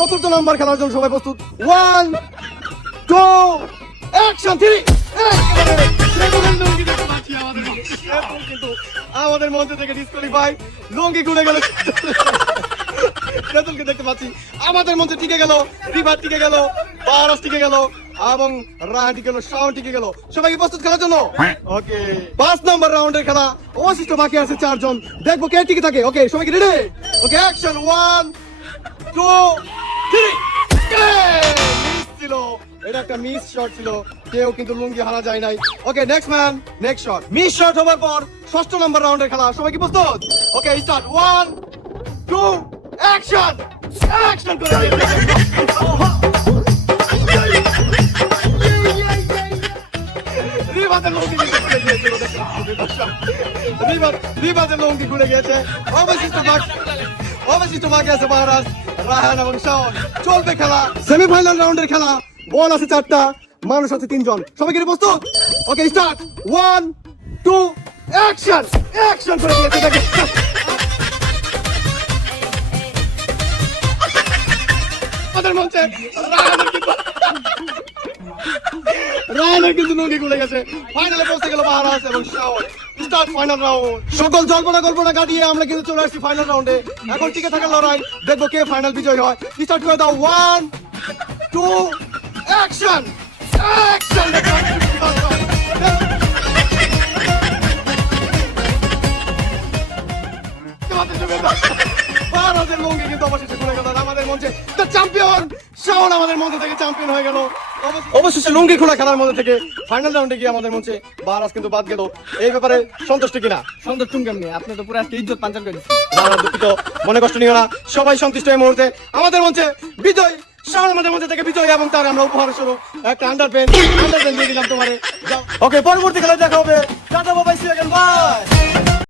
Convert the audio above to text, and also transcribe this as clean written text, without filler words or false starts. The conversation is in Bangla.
চতুর্থ নাম্বার খেলার জন্য সবাই প্রস্তুত 1 2 অ্যাকশন 3 কিন্তু আমাদের মঞ্চ থেকে ডিসকোয়ালিফাই লুঙ্গি খুলে গেল রেজলকে দেখতে পাচ্ছি আমাদের মঞ্চে টিকে গেল রিভার টিকে গেল পারস টিকে গেল এবং রাহান টিকে গেল শাওন টিকে গেল সবাই প্রস্তুত খেলার জন্য ওকে 5 নাম্বার রাউন্ডের খেলা অবশিষ্ট বাকি আছে 4 জন দেখবো কে টিকে থাকে ওকে সবাই কি রেডি ওকে অ্যাকশন 1 2 3 ছিল এটা একটা মিস শট ছিল কেউ কিন্তু লুঙ্গি হারা যায় নাই okay next man next shot miss shot হওয়ার পর ষষ্ঠ নাম্বার রাউন্ডের খেলা সবাই কি প্রস্তুত ওকে স্টার্ট 1 2 অ্যাকশন অ্যাকশন করে রিবাদের লুঙ্গি খুলে গিয়েছে অবশিষ্ট বাকি আছে মহারাজ রাহান এবং শাওন চলবে খেলা সেমিফাইনাল রাউন্ডের খেলা বল আছে 4টা মানুষ আছে 3 জন সবাই কি প্রস্তুত ওকে স্টার্ট 1 2 অ্যাকশন অ্যাকশন করে দিয়েছে দেখে আমাদের মঞ্চে রাহানের কিন্তু লুঙ্গি খুলে গেছে ফাইনালে পৌঁছে গেল মহারাজ এবং শাওন স্টার্ট ফাইনাল রাউন্ড সকল জল্পনা কাটিয়ে আমরা কিন্তু চলে আসছি ফাইনাল রাউন্ডে এখন টিকে থাকার লড়াই দেখবো কে ফাইনাল বিজয় হয় স্টার্ট করে দাও 1 2 অ্যাকশন অ্যাকশন ভারতের লুঙ্গি কিন্তু অবশেষে খুলে গেল আমাদের মঞ্চে দ্য চ্যাম্পিয়ন শাওন আমাদের মঞ্চ থেকে চ্যাম্পিয়ন হয়ে গেল অবশেষে লুঙ্গি খোলা খেলার মধ্যে থেকে ফাইনাল রাউন্ডে গিয়ে আমাদের মঞ্চে বারাস কিন্তু বাদ গেল এই ব্যাপারে সন্তুষ্ট কিনা সন্তুষ্ট কেমনি আপনি তো পুরো আজকে ইজ্জত পাঞ্চাল করে দিচ্ছেন দুঃখিত মনে কষ্ট নিও না সবাই সন্তুষ্ট এই মুহূর্তে আমাদের মঞ্চে বিজয় শাওন আমাদের মধ্যে থেকে বিজয় এবং তার আমরা উপহার স্বরূপ একটা আন্ডারপ্যান্ট দিয়ে দিলাম তোমারে ওকে পরবর্তী খেলায় দেখা হবে tata bye see you again by